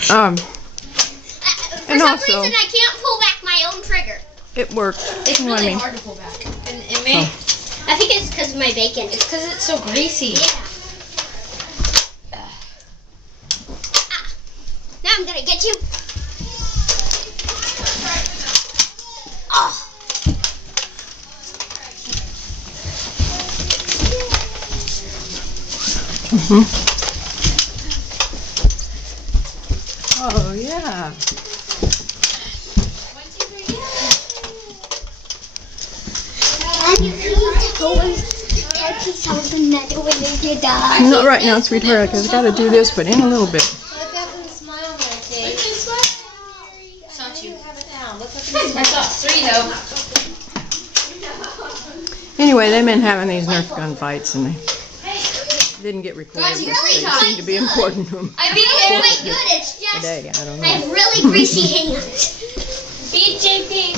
For some reason, I can't pull back my own trigger. It worked. It's really hard to pull back. And it may... I think it's because of my bacon. It's because it's so greasy. Yeah. Now I'm gonna get you. Oh. Oh, yeah. 1, 2, 3, go. Can you please tell us another when you die? Not right now, sweetheart, because I gotta do this, but in a little bit. Look up and smile, Marcy. It's not you. Have it down. Look up and smile. I saw 3 though. Anyway, they've been having these Nerf gun fights, and they didn't get recorded. Guys, But really they seem to be important to them. I mean, it's really good. It's just Today, I don't know. I have really greasy hands. BJP.